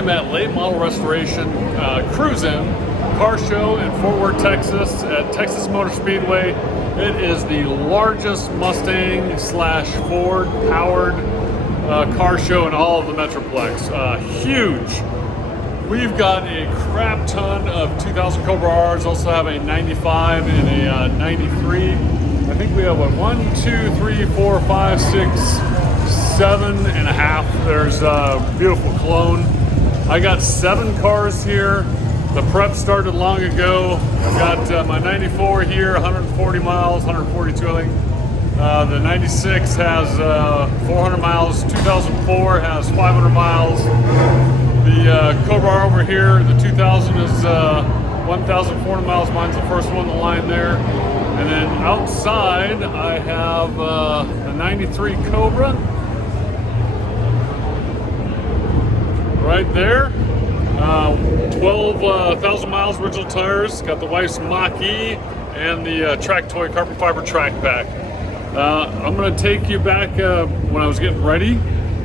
am at Late Model Restoration Cruise In car show in Fort Worth, Texas at Texas Motor Speedway. It is the largest Mustang / Ford powered car show in all of the Metroplex. Huge. We've got a crap ton of 2000 Cobra R's, also have a 95 and a 93. I think we have what, 1, 2, 3, 4, 5, 6, 7 and a half. There's a beautiful clone. I got 7 cars here. The prep started long ago. I've got my 94 here, 140 miles, 142 I think. The 96 has 400 miles, 2004 has 500 miles. The Cobra R over here, the 2000 is 1,400 miles. Mine's the first one in the line there. And then outside, I have the 93 Cobra right there. 12,000 miles original tires. Got the wife's Mach E and the track toy carbon fiber track pack. I'm going to take you back when I was getting ready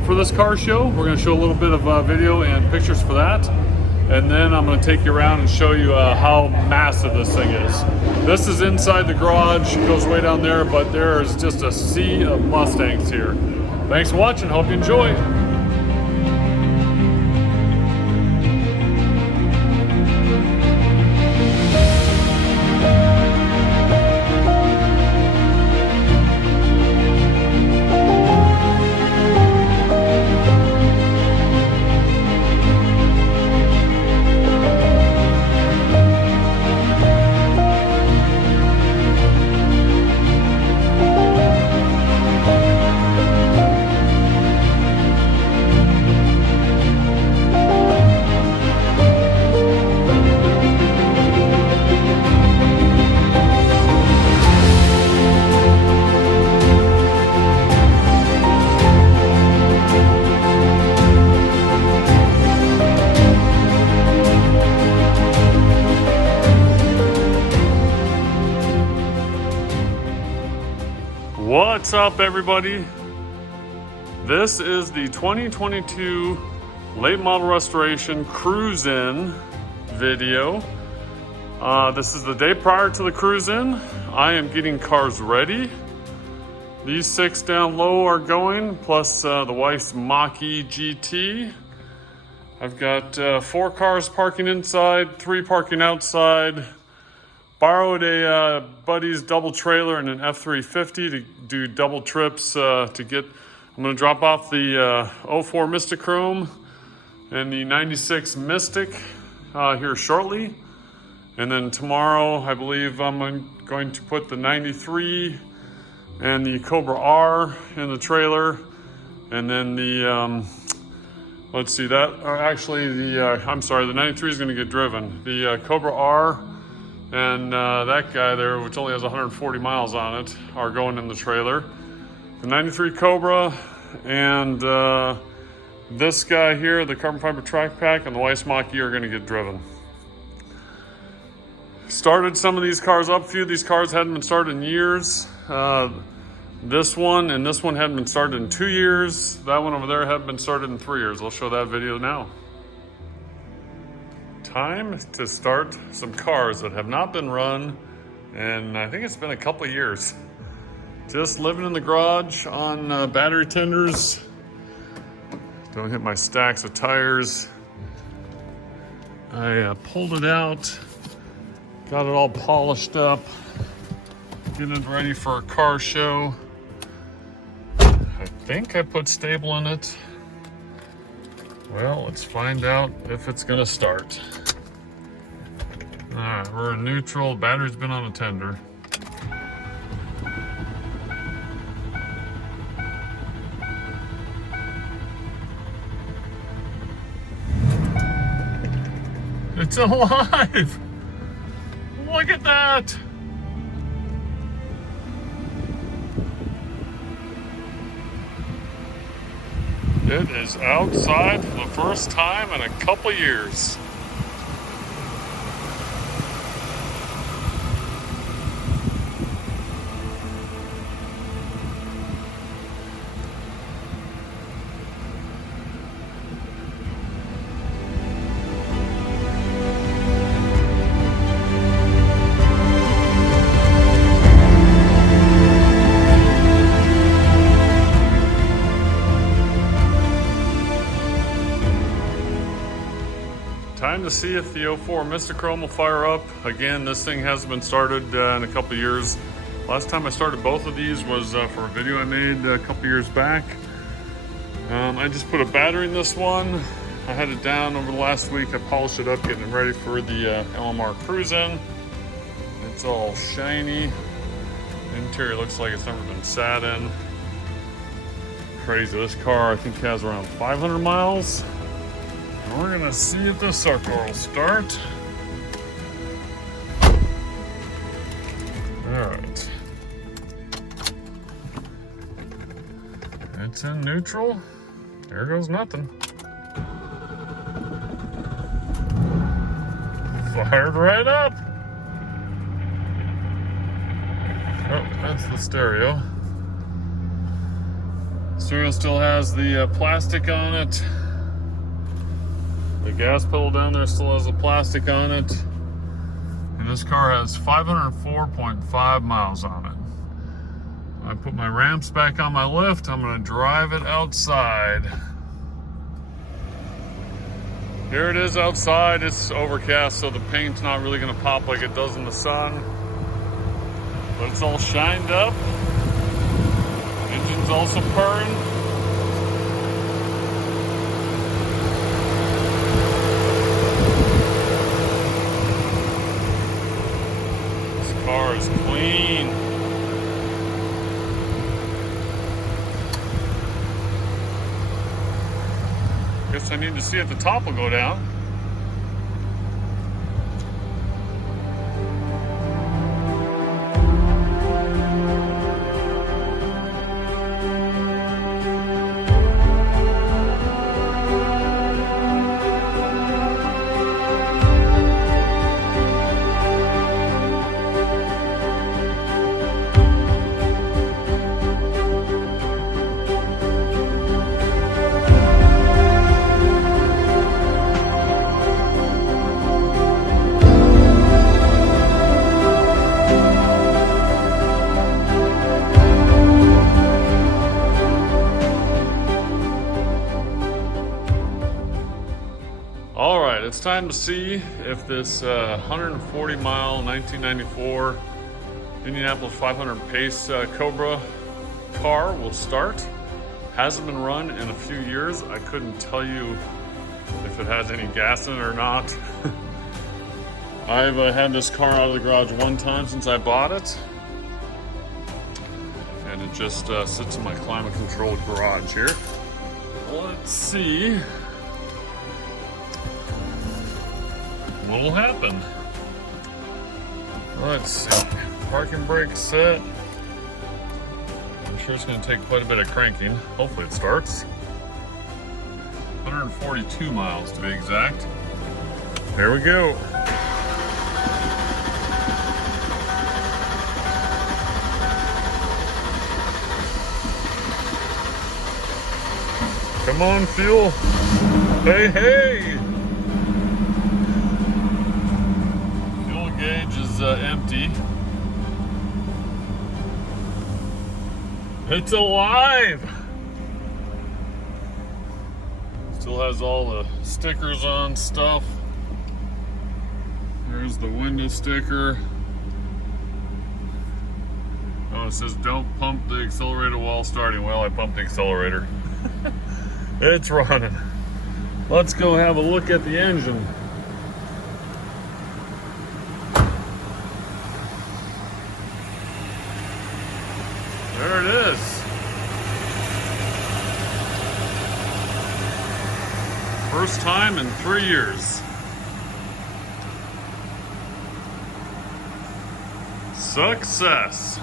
for this car show. We're going to show a little bit of video and pictures for that. And then I'm going to take you around and show you how massive this thing is. This is inside the garage. It goes way down there, but there is just a sea of Mustangs here. Thanks for watching. Hope you enjoy. What's up, everybody? This is the 2022 Late Model Restoration Cruise In video. This is the day prior to the Cruise In. I am getting cars ready. These 6 down low are going, plus the wife's Mach E GT. I've got 4 cars parking inside, 3 parking outside. Borrowed a buddy's double trailer and an F350 to do double trips I'm going to drop off the 04 Mystichrome and the 96 Mystic here shortly. And then tomorrow, I believe I'm going to put the 93 and the Cobra R in the trailer. And then the, let's see, the 93 is going to get driven. The Cobra R and that guy there, which only has 140 miles on it, are going in the trailer. The 93 Cobra and this guy here, the carbon fiber track pack, and the wife's Mach E are going to get driven. Started some of these cars up. A few of these cars hadn't been started in years. This one and this one hadn't been started in 2 years. That one over there hadn't been started in 3 years. I'll show that video now. Time to start some cars that have not been run, and I think it's been a couple years. Just living in the garage on battery tenders. Don't hit my stacks of tires. I pulled it out, got it all polished up, getting it ready for a car show. I think I put stable in it. Well, let's find out if it's gonna start. All right, we're in neutral. Battery's been on a tender. It's alive! Look at that! It is outside for the first time in a couple years. to see if the 04 Mystichrome will fire up. Again, this thing hasn't been started in a couple of years. Last time I started both of these was for a video I made a couple years back. I just put a battery in this one. I had it down over the last week. I polished it up, getting it ready for the LMR Cruise In. It's all shiny. The interior looks like it's never been sat in. Crazy. This car I think has around 500 miles. And we're gonna see if this sucker will start. Alright. It's in neutral. There goes nothing. Fired right up. Oh, that's the stereo. Stereo still has the plastic on it. The gas pedal down there still has the plastic on it. And this car has 504.5 miles on it. I put my ramps back on my lift. I'm gonna drive it outside. Here it is outside. It's overcast, so the paint's not really gonna pop like it does in the sun. But it's all shined up. Engine's also purring. This car is clean. Guess I need to see if the top will go down. It's time to see if this 140 mile 1994 Indianapolis 500 Pace Cobra car will start. Hasn't been run in a few years. I couldn't tell you if it has any gas in it or not. I've had this car out of the garage one time since I bought it. And it just sits in my climate controlled garage here. Let's see what'll happen. Let's see. Parking brake set. I'm sure it's going to take quite a bit of cranking. Hopefully it starts. 142 miles to be exact. Here we go. Come on, fuel. Hey, hey. Gauge is empty. It's alive! Still has all the stickers on stuff. There's the window sticker. Oh, it says don't pump the accelerator while starting. Well, I pumped the accelerator. It's running. Let's go have a look at the engine. There it is. First time in 3 years. Success.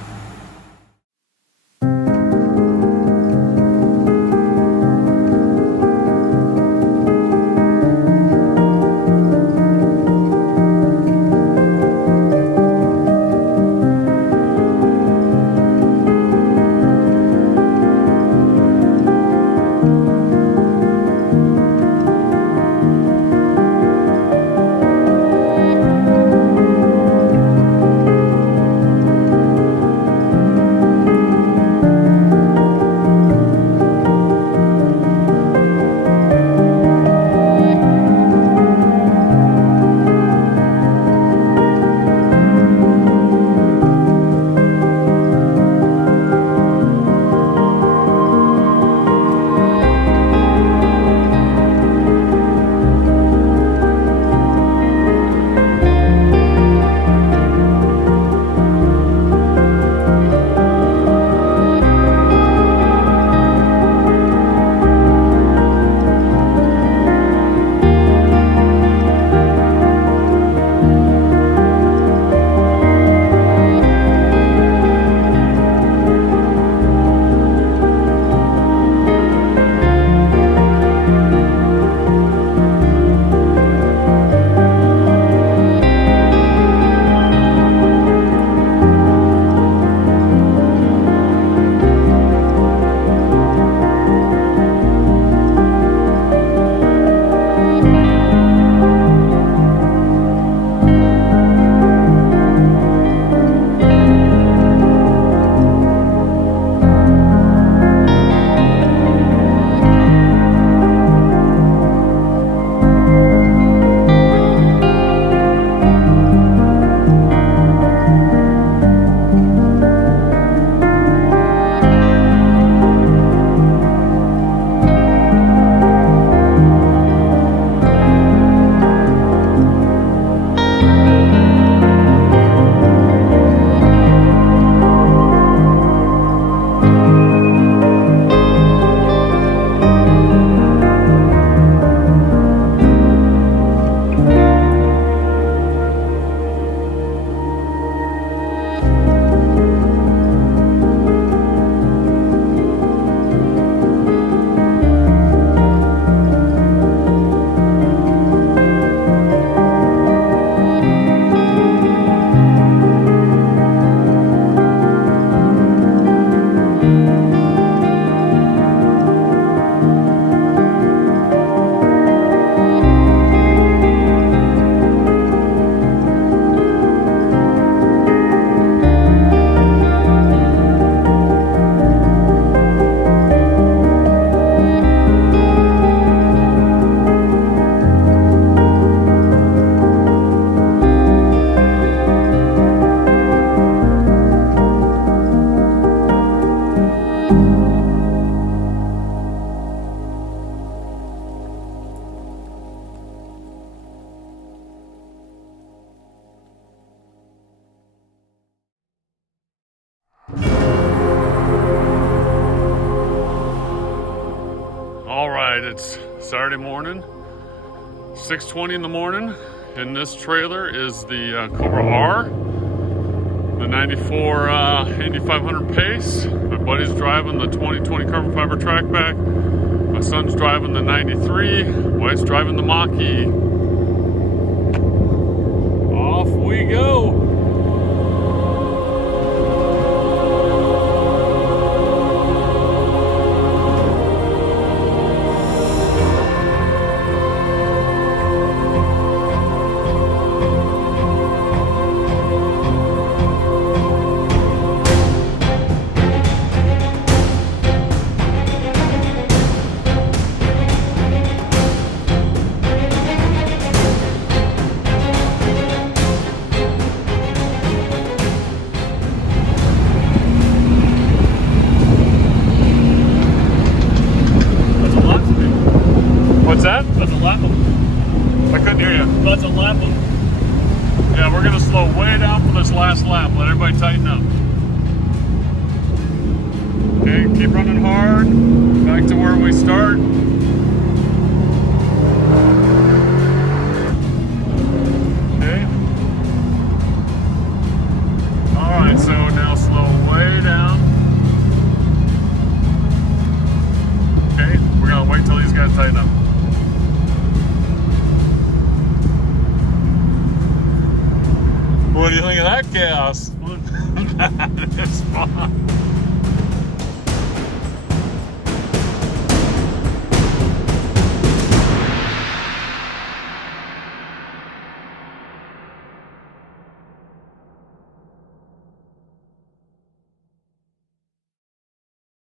right, it's Saturday morning, 6:20 in the morning. In this trailer is the Cobra R, the 94 Indy 500 Pace. My buddy's driving the 2020 carbon fiber trackback. My son's driving the 93. Wife's driving the Mach E. Off we go. What's that? That's a lap of. I couldn't hear you. That's a lap of. Yeah, we're gonna slow way down for this last lap. Let everybody tighten up. Okay, keep running hard. Back to where we start. Okay. Alright, so now slow way down. Okay, we're gonna wait till these guys tighten up. What do you think of that chaos? That is fun.